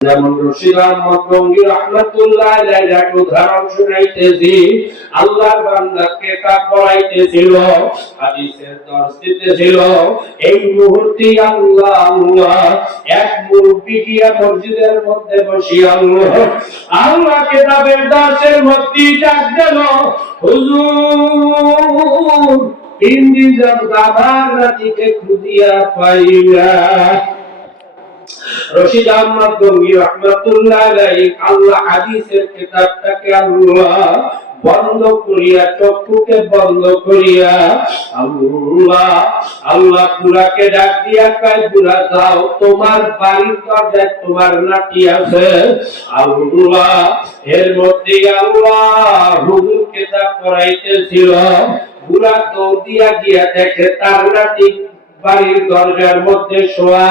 যেমন রশিদ আহমদ রহমতুল্লাহ আলাইহি উদাহরণ শুনাইতেছি বান্দাকে তা পড়াইতেছিল, হাদিসের দর্শ দিতেছিল। এই মুহূর্তে আল্লাহ আল্লাহ এক গিয়া মসজিদের মধ্যে আল্লাহ আল্লাহ মধ্যে ডাক হুজুর খুঁজিয়া পাইলা রশিদ আহমদ গঙ্গি রহমতুল্লাহ আল্লাহ হাদিসের কিতাবটাকে আল্লাহ বন্ধ করিয়া, চক্ষুকে বন্ধ করিয়া আল্লাহ আল্লাহ ডাক দিয়া পুরা যাও, তোমার বাড়ির দরজায় তোমার আছে। আল্লাহ, এর মধ্যে আল্লাহ হুজুর কিতাব পড়াইতেছিল পুরা দৌড় দিয়া গিয়া দেখে তার নাতি বাড়ির দরজার মধ্যে শোয়া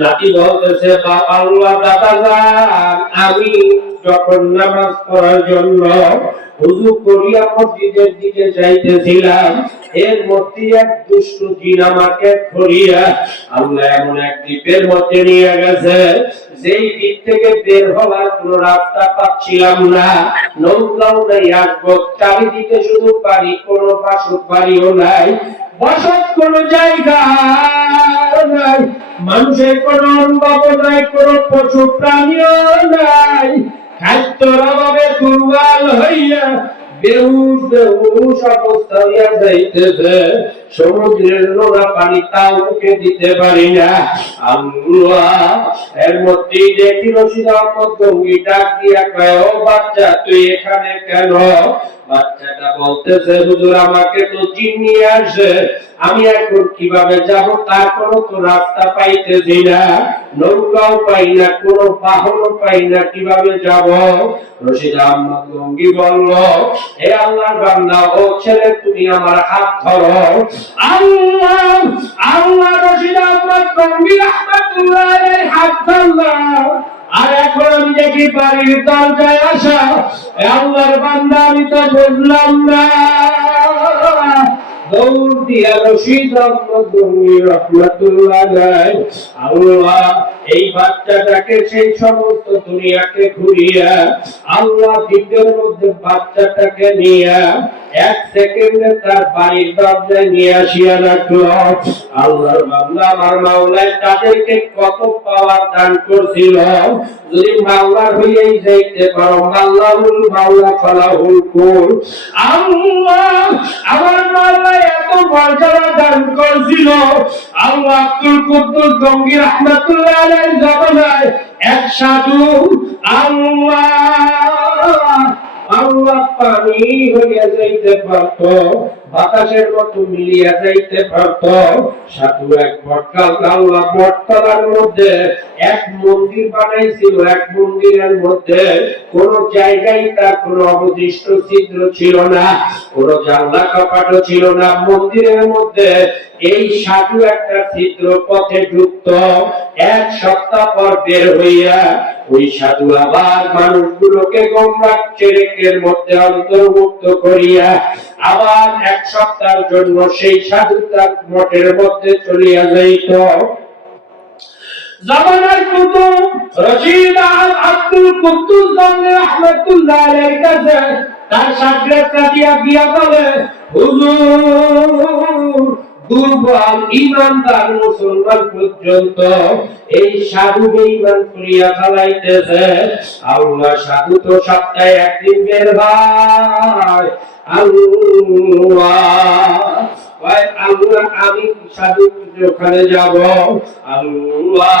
নাতি বলতেছে, বাবা, আল্লাহ দাদা যান। আমি যখন নামাজ পড়ার জন্য হুজু করিয়া মসজিদের দিকে যাইতেছিলাম, এর মধ্যে এক দুষ্ট জিন আমাকে ধরিয়া আল্লাহ এমন এক দ্বীপের মধ্যে নিয়ে গেছে, যেই দ্বীপ থেকে বের হওয়ার কোন রাস্তা পাচ্ছিলাম না। নৌকাও নেই আসব চারিদিকে শুধু পানি, কোনো পাশুক বাড়িও নাই। বসত কোন জায়গা নাই। মানুষের কোন অনুভব নাই, কোন পশু প্রাণীও নাই। খাদ্যর অভাবে দুর্বল হইয়া বেহুশ বেহুশ অবস্থা হইয়া যাইতেছে। সমুদ্রের নোনা পানি তাও মুখে দিতে পারি না। আল্লাহ এর মধ্যেই দেখি রশিদ আহমদ ডাক দিয়া কয়, ও বাচ্চা, তুই এখানে কেন? বাচ্চাটা বলতেছে, হুজুর, আমাকে তো নিয়ে আসে আমি এখন কীভাবে যাব? তার কোনো তো রাস্তা পাইতেছি না। নৌকাও পাই না, কোনো বাহনও পাই না, কীভাবে যাব? রশিদ আহমদ গঙ্গি বলল হে আল্লাহর বান্দা, ও ছেলে, তুমি আমার হাত ধরো। আল্লাহ আল্লাহ রশিদ আহমদ গঙ্গি রহমাতুল্লাহ আলাইহি ধরলাম আর এখন আমি দেখি বাড়ির দরজায় আসা আল্লাহর বান্দা আমি তো বুঝলাম না। বাচ্চাটাকে এক সেকেন্ডে তার বাড়ির দরজায় নিয়ে আসিয়া রাখল। আল্লাহর আমার মাওলায় তাদেরকে কত পাওয়ার দান করছিল। যদি মাওলার হইয়াই যাইতে পারো মাল্লাহুল মাওলা ফালাহুল আমার মাওলায় এত মর্যাদা দান করেছিল। আল্লাহ আব্দুল কুদ্দুস গঙ্গি রহমাতুল্লাহ আলাইহি এক সাধু, আল্লাহ আল্লাহ পানি হইয়া যাইতে পারত। বাতাসের মতো মিলিয়া যাইতে পারত। সাধু এক বটকাল আল্লাহ বটতলার মধ্যে এক মন্দির বানাইছিল। এক মন্দিরের মধ্যে কোন জায়গায় তার কোন অবশিষ্ট ছিদ্র ছিল না, কোন জানলা কপাটও ছিল না। মন্দিরের মধ্যে এই সাধু একটা ছিদ্র পথে ঢুকত। এক সপ্তাহ পর বের হইয়া ওই সাধু আবার মানুষগুলোকে গোমরাহ চেরেকের মধ্যে অন্তর্ভুক্ত করিয়া আবার এক সপ্তাহের জন্য সেই সাধু তার মঠের মধ্যে চলিয়া যাইত। জামানার কুতুব রশিদ আব্দুল কুদ্দুস গঙ্গি রহমাতুল্লাহ আলাইহির কাছে তার সাগরেদরা দিয়া গিয়া বলে, হুজুর দুর্বল ইমানদার মুসলমান পর্যন্ত এই সাধু বেঈমান করিয়া ফেলাইতেছে। আল্লাহ সাধু তো সপ্তাহে একদিন বের ভাই আল্লাহ আমি সাধু ওখানে যাব। আল্লাহ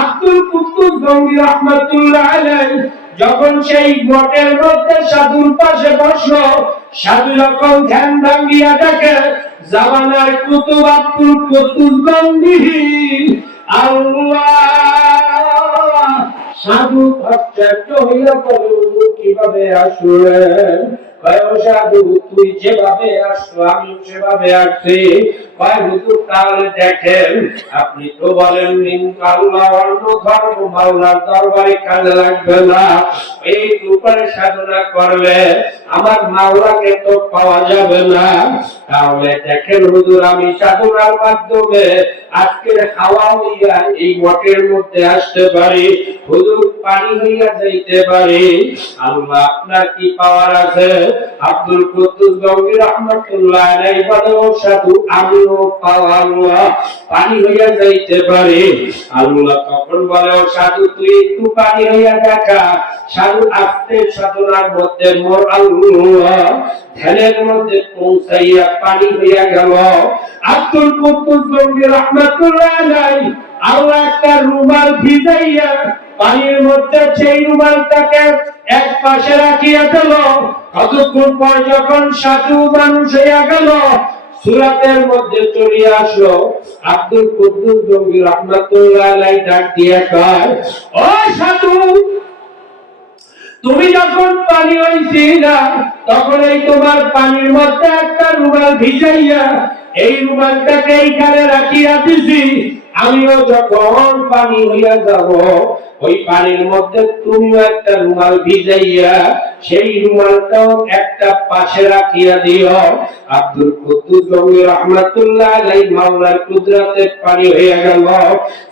আব্দুল কুদ্দুস গঙ্গি রহমাতুল্লাহ আলাইহি, যখন সেই মঠের মধ্যে সাধুর পাশে বসল, সাধু যখন ধ্যান ভাঙ্গিয়া দেখে, জামানার কুতুব আব্দুল কুদ্দুস গঙ্গি আল্লাহ, সাধু আশ্চর্য হইয়া পড়ে হুজুর কীভাবে আসলেন? আপনি তো বলেন আল্লাহ দরবারে কাজে লাগবে না। এই উপরে সাধনা করলে আমার মাওলাকে তো পাওয়া যাবে না। তাহলে দেখেন হুজুর, আমি সাধনার মাধ্যমে আজকের হাওয়া হইয়া এই মঠের মধ্যে আসতে পারি। হুজুর পানি হইয়া যাইতে পারি। আল্লাহ আপনার কি পাওয়ার আছে? আব্দুল কুদ্দুস গঙ্গি রহমাতুল্লাহ আলাইহি বলে ও সাধু আমিও পাওয়া পানি হইয়া যাইতে পারি। আল্লাহ তখন বলে, ও সাধু, তুই একটু পানি হইয়া দেখা। সাধু আস্তে সাধনার মধ্যে মোর আল্লাহ। ধ্যানের মধ্যে পৌঁছাইয়া পানি হইয়া গেল। আব্দুল কুদ্দুস গঙ্গি রহমাতুল্লাহ আলাইহি, আল্লাহ একটা রুমাল ভিজাইয়া পানির মধ্যে সেই রুমালটাকে এক পাশে রাখিয়া দিল কতক্ষণ পর যখন সাধু মানুষ হইয়া গেল, সুরাতের মধ্যে চলে আসলো। আব্দুল কুদ্দুস জঙ্গি রহমাতুল্লাহ ডাক দিয়ে কয়, ও সাধু, তুমি যখন পানি হইছিলা, তখন এই তোমার পানির মধ্যে একটা রুমাল ভিজাইয়া, এই রুমালটাকে এইখানে রাখিয়া দিছি। আমিও যখন পানি হইয়া যাব, ওই পানির মধ্যে তুমিও একটা রুমাল ভিজাইয়া, সেই রুমালটাও একটা পাশে রাখিয়া দিও। আব্দুল কুদ্দুস রহমাতুল্লাহ আলাইহি মাওলার কুদরতে পানি হইয়া গেল।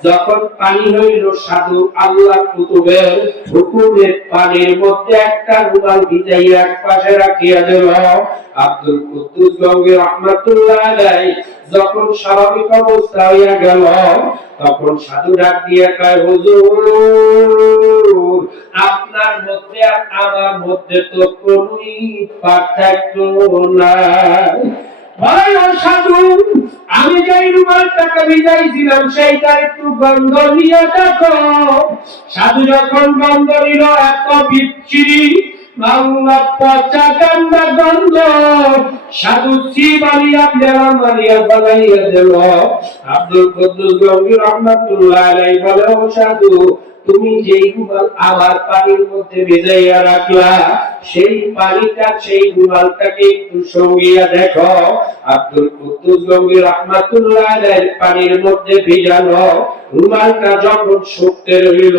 যখন পানি হইল সাধু আল্লাহ কুতুবের হুকুমে পানির মধ্যে একটা রুমাল ভিজাইয়া এক পাশে রাখিয়া দিল। আব্দুল কুদ্দুস গঙ্গি রহমাতুল্লাহ আলাইহি যখন স্বাভাবিক অবস্থা হইয়া গেল, তখন সাধু ডাক দিয়ে কয়, হুজুর, আপনার মধ্যে আর আমার মধ্যে তো কোনই পার্থক্য নাই। ভাই ও সাধু, আমি একটু গন্ধ নিয়ে দেখো। সাধু যখন গন্ধ নিল, এত বিচ্ছিরি বাংলা পচা কান্দা গন্ধ। সাধু শ্রীবাণী বানাইয়া দেব আব্দুল কদ্দুস রহমাতুল্লাহ আলাই বলে, ও সাধু, তুমি যেই রুমাল আমার পানির মধ্যে ভেজাইয়া রাখলা, সেই পানিটা, সেই রুমালটাকে একটু সঙ্গিয়া দেখো। আব্দুল কুদ্দুস গঙ্গি রহমাতুল্লাহ পানির মধ্যে ভিজানো রুমালটা যখন শুকতে রইল,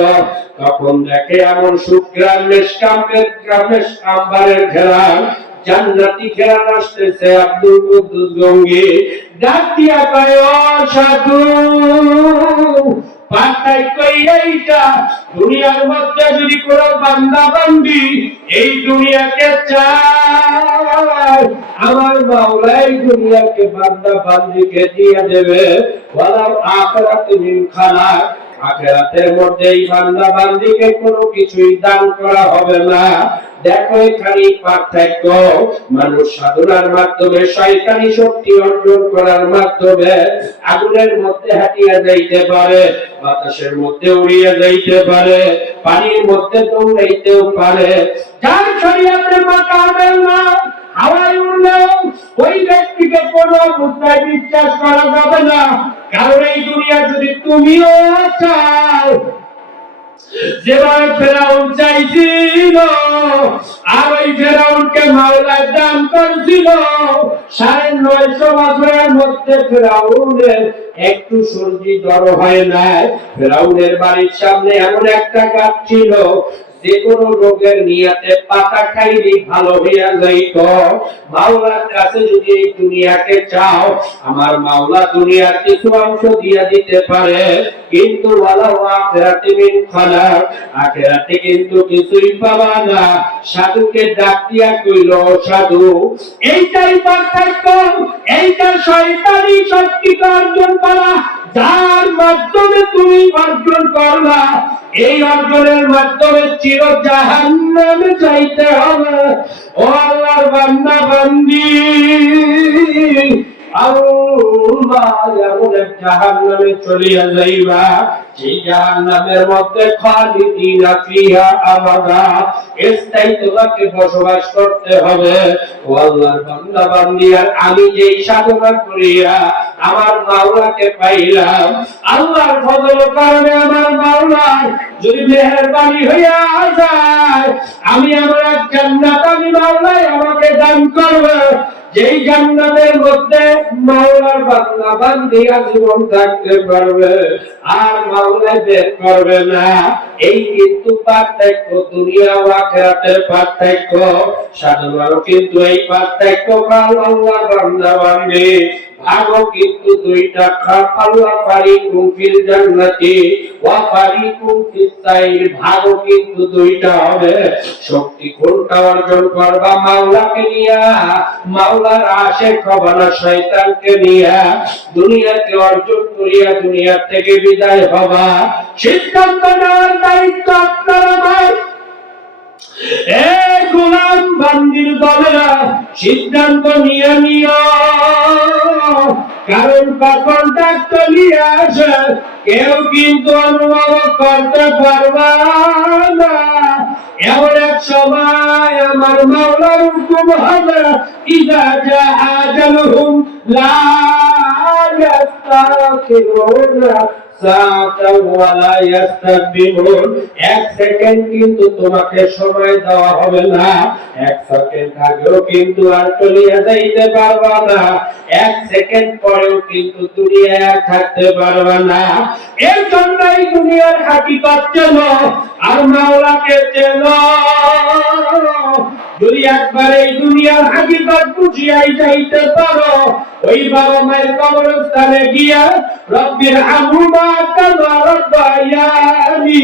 তখন দেখে এমন সুগ্রাম মেশকামের গ্রামেশ আম্বারের ঘেরান জান্নাতি ঘেরান আসতেছে আব্দুল কুদ্দুস গঙ্গি ডাক দিয়া পায় ও সাধু পার্থক্য এইটা দুনিয়ার মধ্যে যদি কোন বান্দা বান্দি, এই দুনিয়াকে চায়। আমার মাওলাই দুনিয়াকে বান্দা বান্দিকে দিয়ে দেবে। বলার আখিরাত খালাক। আখেরাতের মধ্যে এই বান্দা বান্দিকে কোনো কিছুই দান করা হবে না। দেখো এখানে পার্থক্য। মানুষ সাধনার মাধ্যমে শয়তানি শক্তি অর্জন করার মাধ্যমে আগুনের মধ্যে হাঁটিয়া যাইতে পারে, বাতাসের মধ্যে উড়িয়ে যাইতে পারে, পানির মধ্যে দৌড়াইতেও পারে। যার শরীয়তে মাকাবেল না ওই ব্যক্তিকে বিশ্বাস করা যাবে না। কারণ এই দুনিয়া যদি তুমিও চাও যেভাবে ফেরাউন চাইছিল, আর ওই ফেরাউনকে দান করছিল, সাড়ে নয়শো বছরের মধ্যে ফেরাউনের একটু সর্দি জ্বর হয় নাই। ফেরাউনের বাড়ির সামনে এমন একটা গাছ ছিল যে কোনো রোগের নিয়াতে পাতা খাইলে ভালো হইয়া যাইত। মাওলার কাছে যদি এই দুনিয়াকে চাও, আমার মাওলা দুনিয়ার কিছু অংশ দিয়া দিতে পারে। কিন্তু ওয়ালাউ আখিরাতে মিন খালাক, আখিরাতে কিন্তু কিছুই পাবা না। সাধুকে ডাক দিয়া কইল, সাধু, এইটাই পার্থক্য, এইটা শয়তানি শক্তিকে অর্জন করা। যার মাধ্যমে তুমি অর্জন করলা, এই অর্জনের মাধ্যমে চির জাহান্নামে যাইতে হবে। ও আল্লাহর বান্দা, বান্দি চলিয়া বসবাস করতে হবে। আমি যেই সাধনা করিয়া আমার মাওলাকে পাইলাম। আল্লাহর ফজল কারণে আমার মাওলার যদি মেহেরবানি হইয়া যায়, আমি আমার জান্নাত আমি মাওলাই আমাকে দান করবে। যেই জান্নাতের মধ্যে মাওলার বান্দা বান্দি আজীবন থাকতে পারবে, আর মাওলা বের করবে না। এই কিন্তু পার্থক্য, দুনিয়া ও আখিরাতের পার্থক্য। সাধারণ কিন্তু এই পার্থক্য কাল আল্লাহর বান্দা বান্দি ভাগও কিন্তু দুইটা আল্লাহ ফারিকুম ফিল জান্নাতি, ওয়া ফারিকুম ফিস সাইর, ভাগও কিন্তু দুইটা হবে। শক্তি কোনটা অর্জন করবা মাওলাকে নিয়া? মাওলার আশেক হবা না শয়তানকে নিয়া? দুনিয়াকে অর্জন করিয়া দুনিয়া থেকে বিদায় হবা। সিদ্ধান্ত নেওয়ার দায়িত্ব আপনার আমার। এই গোলাম বান্দির দলেরা সিদ্ধান্ত নিয়ে নিও। কারণ কখন ডাক চলিয়ে আসে, কেউ কিন্তু অনুভব করতে পারবা না। এমন এক সময় আমার মাওলার হুকুম হবে, ইদা জা আজালুহুম লা ইয়াস্তাকবিরুন এক সেকেন্ড কিন্তু তোমাকে সময় দেওয়া হবে না। এক সেকেন্ড আগেও কিন্তু আর চলিয়ে যাইতে পারবা না। এক সেকেন্ড পরেও কিন্তু দুনিয়ায় থাকতে পারবা না। এর জন্যই দুনিয়ার হাকিকত চেন, আর মাওলাকে চেন। যদি একবার এই দুনিয়ার হাকিকত বুঝিয়াই যাইতে পারো, ওই বাবা মায়ের কবরস্থানে গিয়া রব্বির হামুমা কামা রব্বায়ানি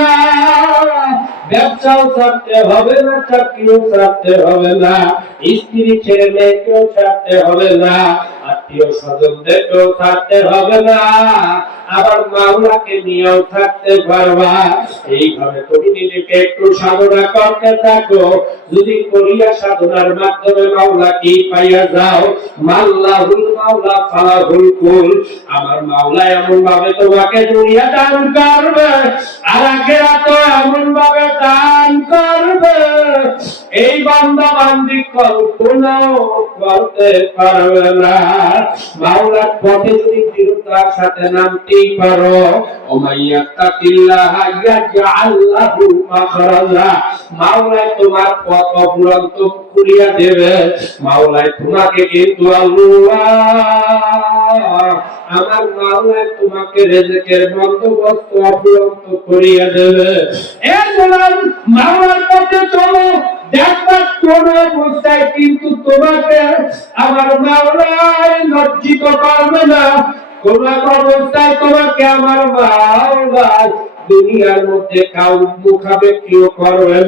ব্যবসা ব্যবসাও ছাড়তে হবে না, চাকরিও ছাড়তে হবে না। স্ত্রী, ছেলে, মেয়েকেও ছাড়তে হবে না, আত্মীয় স্বজনদেরকেও ছাড়তে হবে না। আবার মাওলাকে নিয়েও থাকতে পারবা। এইভাবে তুমি নিজেকে একটু সাধনা করতে থাকো। যদি করিয়া সাধনার মাধ্যমে মাওলা কি পাইয়া যাও, মাল্লাহুল মাওলা ফালাহুল কুল। আমার মাওলা এমন ভাবে তোমাকে দুনিয়া দান করবে, আর আখেরাত এমন ভাবে দান করবে এই বান্দা বান্দি কল্পনাও করতে পারবে না। মাওলার পথে যদি দৃঢ়তার সাথে নামতেই পারো ওমাইয়াত্তাকিল্লাহ ইয়াজআল লাহু মাখরাজা মাওলা তোমার পথ অফুরন্ত করিয়া দেবে। মাওলা তোমাকে কিন্তু আল্লাহ, আমার মাওলা তোমাকে রিজিকের বন্দোবস্ত অফুরন্ত করিয়া দেবে। এ মাওলার পথে চলো। দেখবা তোমার অবস্থায় কিন্তু তোমাকে আমার মাওলায় লজ্জিত করবে না তোমার অবস্থায় তোমাকে আমার মাওলায় দুনিয়ার মধ্যে কাউ মুখাপেক্ষিও করবে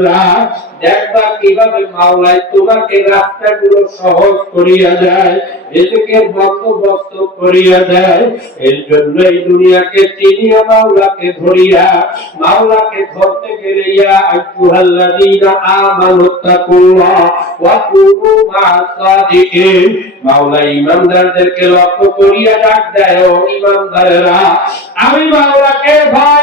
দেখবা কীভাবে তোমাকে রাস্তাগুলো সহজ করিয়া এদিকে বন্দোবস্ত করিয়া দেয়। এর জন্য এই দুনিয়াকে চিনিয়া মাওলাকে ধরিয়া, মাওলাকে ধরতে মাওলা ইমানদারদেরকে লক্ষ্য করিয়া ডাক দেয়, ও আমি মাওলাকে ভয়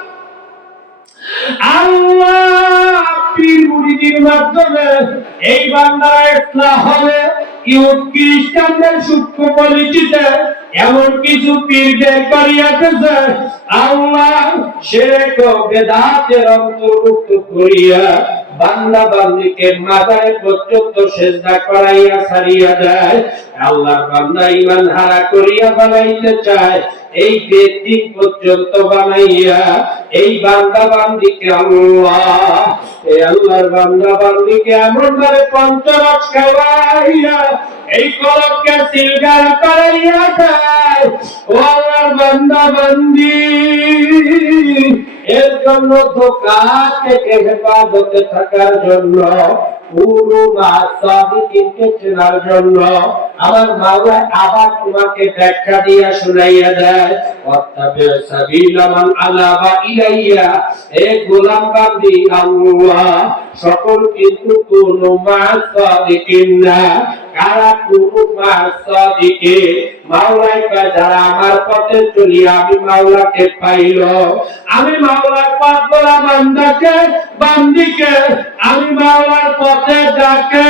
মাধ্যমে এই বান্দারা ইসলাম হবে। ইহুদ খ্রিস্টানদের সূক্ষ্ম পরিচিতে এমন কিছু পীর বের করিয়াতেছে আল্লাহ সে বেদাতের অন্তর্ভুক্ত করিয়া বান্দা বান্দিকে মাথায় পর্যন্ত সেজদা করাইয়া ছাড়িয়া দেয় আল্লাহর বান্দা ইমান হারা করিয়া বানাইতে চায়। এই ব্যক্তি পর্যন্ত বানাইয়া এই বান্দা বান্দিকে আল্লাহ, এই আল্লাহর বান্দা বান্দিকে এমন ভাবে পঞ্চরস খাওয়াইয়া এই কলককে সিলগার করাইয়া দেয়। ও আল্লাহর বান্দা বান্দি এর জন্য ধোকা থেকে হেফাজতে থাকার জন্য পুরো মাসাদিকে চেনার জন্য আমার মাওলা আবার তোমাকে ব্যাখ্যা দিয়া শুনাইয়া দেয় অত্তাবে সাবিলা মান আলাবা ইলাইয়া, এ গোলাম বান্দি আল্লাহ, সকল কিন্তু কোন মাসাদিকিন না। কারা যারা আমার পথে চলিয়া আমি মাওলাকে পাইল। আমি মাওলার পথ বলা বান্দিকে আমি মাওলার পথে ডাকে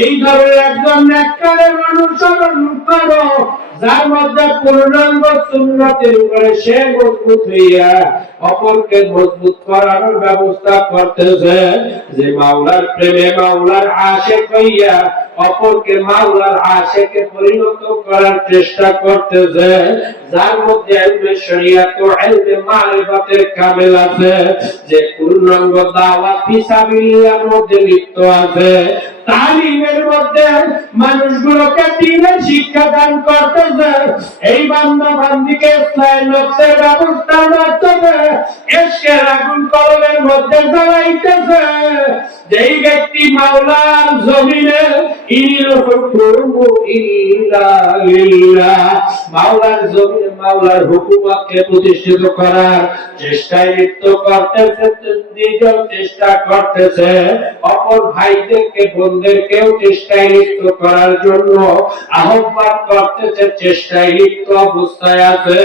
এই ধরনের একজন নেককারের অনুসরণ করো যার মধ্যে পূর্ণাঙ্গ সুন্নতের উপরে সে মজবুত হইয়া অপরকে মজবুত করানোর ব্যবস্থা করতেছে। যে মাওলার প্রেমে মাওলার আশেক হইয়া অপরকে মাওলার আশেকে পরিণত করার চেষ্টা করতেছে। যার মধ্যে ইলমে শরিয়াত ও ইলমে মারিফাতের কামেল আছে। যে পূর্ণাঙ্গ দাওয়াত ফিসাবিলিল্লাহর মধ্যে লিপ্ত আছে। তালিমের মধ্যে মানুষগুলোকে দিনের শিক্ষা দান করতেছে এই বান্দা বান্দিকে ইসলাম ব্যবস্থা মাধ্যমে এসকের আগুন কলমের মধ্যে জ্বালাইতেছে যেই ব্যক্তি মাওলার জমিনে, ইল হুকুমু ইল্লা মাওলার জমিনে মাওলার হুকুমতকে প্রতিষ্ঠিত করার চেষ্টায় লিপ্ত করতেছে চেষ্টা করতেছে, অপর ভাইদেরকে বোনদেরকেও চেষ্টায় লিপ্ত করার জন্য আহ্বান করতেছে, চেষ্টায় লিপ্ত অবস্থায় আছে।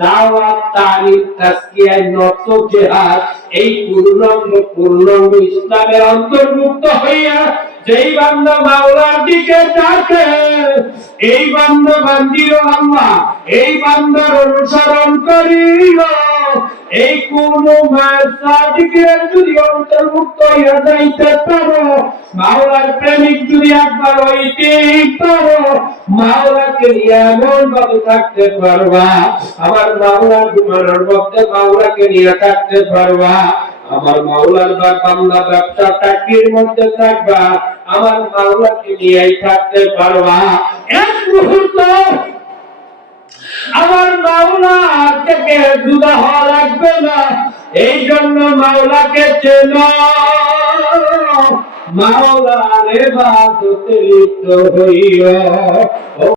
দাওয়াত, তালিম তাসকিয়ায় নত জেহাদ এই পূর্ণ পূর্ণ ইসলামের অন্তর্ভুক্ত হইয়া যেই বান্দা মাওলার দিকে ডাকে এই বান্দা বান্দির আল্লাহ এই বান্দার অনুসরণ করিল। এই কোন সাদিকের যদি অন্তর্ভুক্ত হইয়া যাইতে পারো, মাওলার প্রেমিক যদি একবার হইতে পারো, মাওলাকে নিয়ে এমন ভাবে থাকতে পারবা। আমার মাওলার ঘুমানোর মধ্যে মাওলাকে নিয়ে থাকতে পারবা। আমার মাওলার বা বাংলা ব্যবসা চাকরির মধ্যে থাকবা, আমার মাওলাকে নিয়েই থাকতে পারবা। এক মুহূর্ত আমার মাওলা থেকে জুদা হওয়া লাগবে না, এই জন্য মাওলাকে চেন। মাওলার এবাদতে লিপ্ত হইয়া